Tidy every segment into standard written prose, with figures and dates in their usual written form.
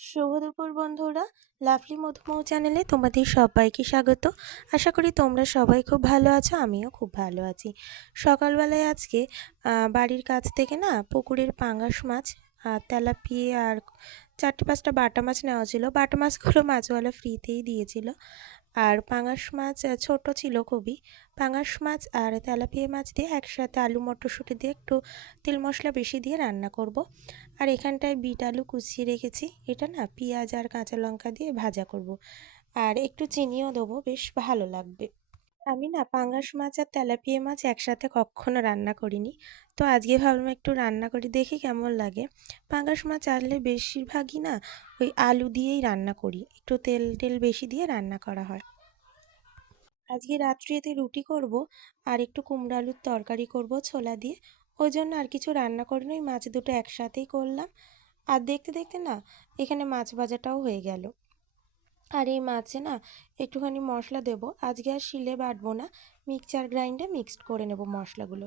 শুভ দুপুর বন্ধুরা। লাভলি মধুমৌ চ্যানেলে তোমাদের সবাইকে স্বাগত। আশা করি তোমরা সবাই খুব ভালো আছো, আমিও খুব ভালো আছি। সকালবেলায় আজকে বাড়ির কাছ থেকে না পুকুরের পাঙ্গাস মাছ, তেলাপিয়া আর 4-5টা বাটা মাছ নেওয়া ছিল। বাটা মাছগুলো মাছওয়ালা ফ্রিতেই দিয়েছিল। আর পাঙ্গাস মাছ ছোট ছিল খুবই। পাঙ্গাস মাছ আর তেলাপিয়া মাছ দিয়ে একসাথে আলু মটরশুঁটি দিয়ে একটু তেল মশলা বেশি দিয়ে রান্না করব। আর এখানটায় বিট আলু কুচিয়ে রেখেছি, এটা না পেঁয়াজ আর কাঁচা লঙ্কা দিয়ে ভাজা করব। আর একটু চিনিও দেবো, বেশ ভালো লাগবে। আমি না পাঙ্গাস মাছ আর তেলাপিয়া মাছ একসাথে কখনো রান্না করিনি, তো আজকে ভাবলাম একটু রান্না করি, দেখি কেমন লাগে। পাঙ্গাস মাছ আনলে বেশিরভাগই না ওই আলু দিয়েই রান্না করি, একটু তেল টেল বেশি দিয়ে রান্না করা হয়। আজকে রাত্রিতে রুটি করব আর একটু কুমড়ো আলুর তরকারি করব ছোলা দিয়ে। ওই জন্য আর কিছু রান্না করিনি, ওই মাছ দুটো একসাথেই করলাম। আর দেখতে দেখতে না এখানে মাছ ভাজাটাও হয়ে গেল। আর এই মাছে না একটুখানি মশলা দেব, আজকে আর শিলে বাটবো না, মিক্সচার গ্রাইন্ডে মিক্সড করে নেব মশলাগুলো।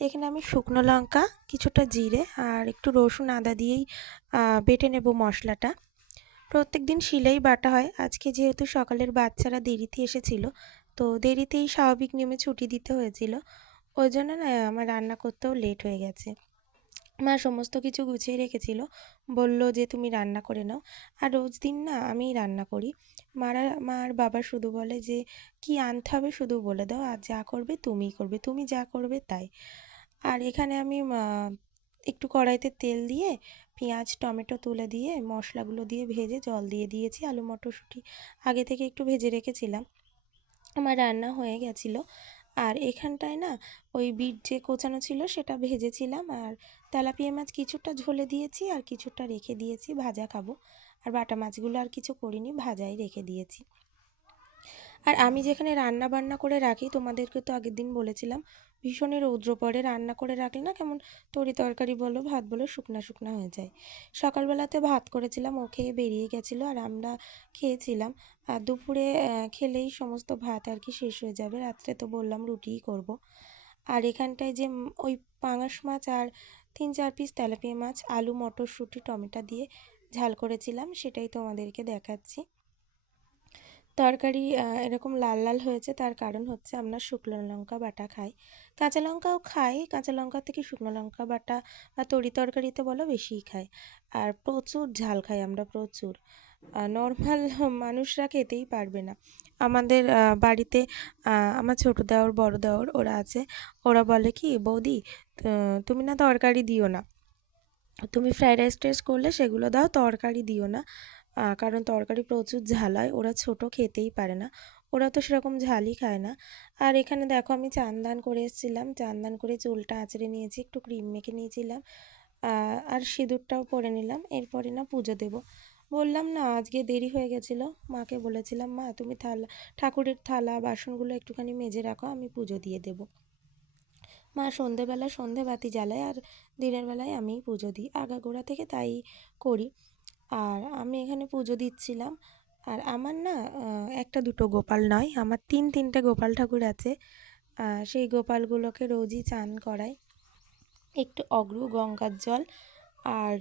এখানে আমি শুকনো লঙ্কা, কিছুটা জিরে আর একটু রসুন আদা দিয়েই বেটে নেব মশলাটা। প্রত্যেক দিন শিলেই বাটা হয়, আজকে যেহেতু সকালের বাচ্চারা দেরিতে এসেছিল, তো দেরিতেই স্বাভাবিক নিয়মে ছুটি দিতে হয়েছিল, ওই জন্য না আমার রান্না করতেও লেট হয়ে গেছে। মা সমস্ত কিছু গুছিয়ে রেখেছিল, বলল যে তুমি রান্না করে নাও। আর রোজ দিন না আমিই রান্না করি। মার বাবা শুধু বলে যে কি আনতে হবে শুধু বলে দাও, আর যা করবে তুমিই করবে, তুমি যা করবে তাই। আর এখানে আমি একটু কড়াইতে তেল দিয়ে পেঁয়াজ টমেটো তুলে দিয়ে মশলাগুলো দিয়ে ভেজে জল দিয়ে দিয়েছি। আলু মটরশুঁটি আগে থেকে একটু ভেজে রেখেছিলাম, আমার রান্না হয়ে গেছিলো। আর এখানটায় না ওই বিট যে কোচানো ছিল সেটা ভেজেছিলাম, আর তেলাপিয়া মাছ কিছুটা ঝোলে দিয়েছি আর কিছুটা রেখে দিয়েছি, ভাজা খাবো। আর বাটা মাছগুলো আর কিছু করিনি, ভাজাই রেখে দিয়েছি। আর আমি যেখানে রান্না বান্না করে রাখি, তোমাদেরকে তো আগের দিন বলেছিলাম, ভীষণই রৌদ্র পড়ে, রান্না করে রাখলে না কেমন তরি তরকারি বলো ভাত বলো শুকনা শুকনা হয়ে যায়। সকালবেলাতে ভাত করেছিলাম, ও খেয়ে বেরিয়ে গেছিলো আর আমরা খেয়েছিলাম। আর দুপুরে খেলেই সমস্ত ভাত আর কি শেষ হয়ে যাবে, রাত্রে তো বললাম রুটিই করব। আর এখানটায় যে ওই পাঙাশ মাছ আর 3-4 পিস তেলাপিয়া মাছ আলু মটরশুঁটি টমেটো দিয়ে ঝাল করেছিলাম, সেটাই তোমাদেরকে দেখাচ্ছি। তরকারি এরকম লাল লাল হয়েছে, তার কারণ হচ্ছে আমরা শুকনো লঙ্কা বাটা খাই। কাঁচা লঙ্কাও খাই, কাঁচা লঙ্কা থেকে শুকনো লঙ্কা বাটা বা তরি তরকারিতে বলো বেশিই খাই। আর প্রচুর ঝাল খাই আমরা, প্রচুর। নর্মাল মানুষরা খেতেই পারবে না। আমাদের বাড়িতে আমার ছোটো দেওর বড় দেওর ওরা আছে, ওরা বলে কি বৌদি তুমি না তরকারি দিও না, তুমি ফ্রাইড রাইস টাইস করলে সেগুলো দাও, তরকারি দিও না। কারণ তরকারি প্রচুর ঝাল হয়, ওরা ছোট খেতেই পারে না, ওরা তো সেরকম ঝালই খায় না। আর এখানে দেখো আমি চান দান করে এসেছিলাম, চান দান করে চুলটা আঁচড়ে নিয়েছি, একটু ক্রিম মেখে নিয়েছিলাম, আর সিঁদুরটাও পরে নিলাম। এরপরে না পুজো দেব। বললাম না আজকে দেরি হয়ে গেছিলো, মাকে বলেছিলাম মা তুমি ঠাকুরের থালা বাসনগুলো একটুখানি মেজে রাখো, আমি পুজো দিয়ে দেবো। মা সন্ধেবেলা সন্ধে বাতি জ্বালায় আর দিনের বেলায় আমিই পুজো দিই, আগাগোড়া থেকে তাই করি। আর আমি এখানে পুজো দিচ্ছিলাম। আর আমার না একটা দুটো গোপাল নয়, আমার তিনটে গোপাল ঠাকুর আছে। সেই গোপালগুলোকে রোজই চান করাই, একটু অগ্রু গঙ্গার জল আর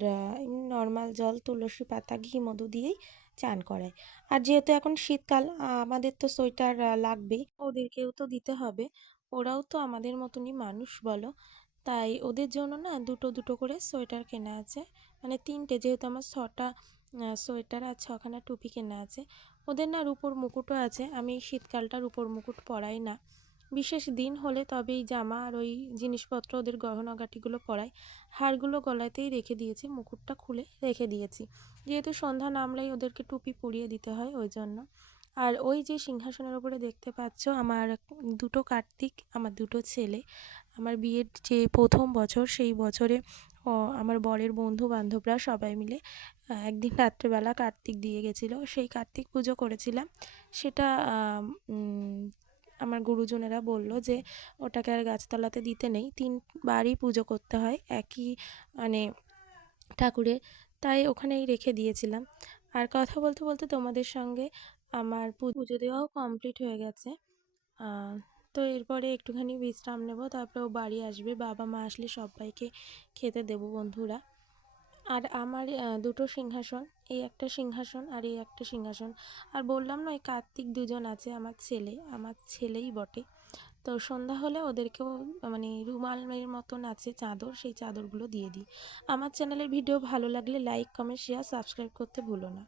নর্মাল জল, তুলসী পাতা, ঘি মধু দিয়েই চান করাই। আর যেহেতু এখন শীতকাল, আমাদের তো সোয়েটার লাগবেই, ওদেরকেও তো দিতে হবে, ওরাও তো আমাদের মতনই মানুষ বলো। তাই ওদের জন্য না দুটো দুটো করে সোয়েটার কেনা আছে, মানে তিনটে, যেহেতু আমার 6টা সোয়েটার আর 6খানা টুপি কেনা আছে। ওদের না রূপোর মুকুটও আছে, আমি এই শীতকালটা রূপোর মুকুট পরাই না, বিশেষ দিন হলে তবেই জামা আর ওই জিনিসপত্র ওদের গহনাগাটিগুলো পরাই। হারগুলো গলাতেই রেখে দিয়েছি, মুকুটটা খুলে রেখে দিয়েছি, যেহেতু সন্ধ্যা নামলেই ওদেরকে টুপি পরিয়ে দিতে হয় ওই জন্য। আর ওই যে সিংহাসনের ওপরে দেখতে পাচ্ছ আমার দুটো কার্তিক, আমার দুটো ছেলে, আমার বিয়ের যে প্রথম বছর সেই বছরে আমার বরের বন্ধু বান্ধবরা সবাই মিলে একদিন রাত্রেবেলা কার্তিক দিয়ে গেছিলো, সেই কার্তিক পুজো করেছিলাম। সেটা আমার গুরুজনেরা বলল যে ওটাকে আর গাছতলাতে দিতে নেই, 3বারই পুজো করতে হয় একই মানে ঠাকুরের, তাই ওখানেই রেখে দিয়েছিলাম। আর কথা বলতে বলতে তোমাদের সঙ্গে আমার পুজো দেওয়াও কমপ্লিট হয়ে গেছে। তো এরপরে একটুখানি বিশ্রাম নেব, তারপরে ও বাড়ি আসবে, বাবা মা আসলে সবাইকে খেতে দেবো বন্ধুরা। আর আমার দুটো সিংহাসন, এই একটা সিংহাসন আর এই একটা সিংহাসন। আর বললাম না, ওই কার্তিক দুজন আছে, আমার ছেলেই বটে। তো সন্ধ্যা হলে ওদেরকেও মানে রুমালের মতন আছে চাদর, সেই চাদরগুলো দিয়ে দিই। আমার চ্যানেলের ভিডিও ভালো লাগলে লাইক, কমেন্ট, শেয়ার, সাবস্ক্রাইব করতে ভুলো না।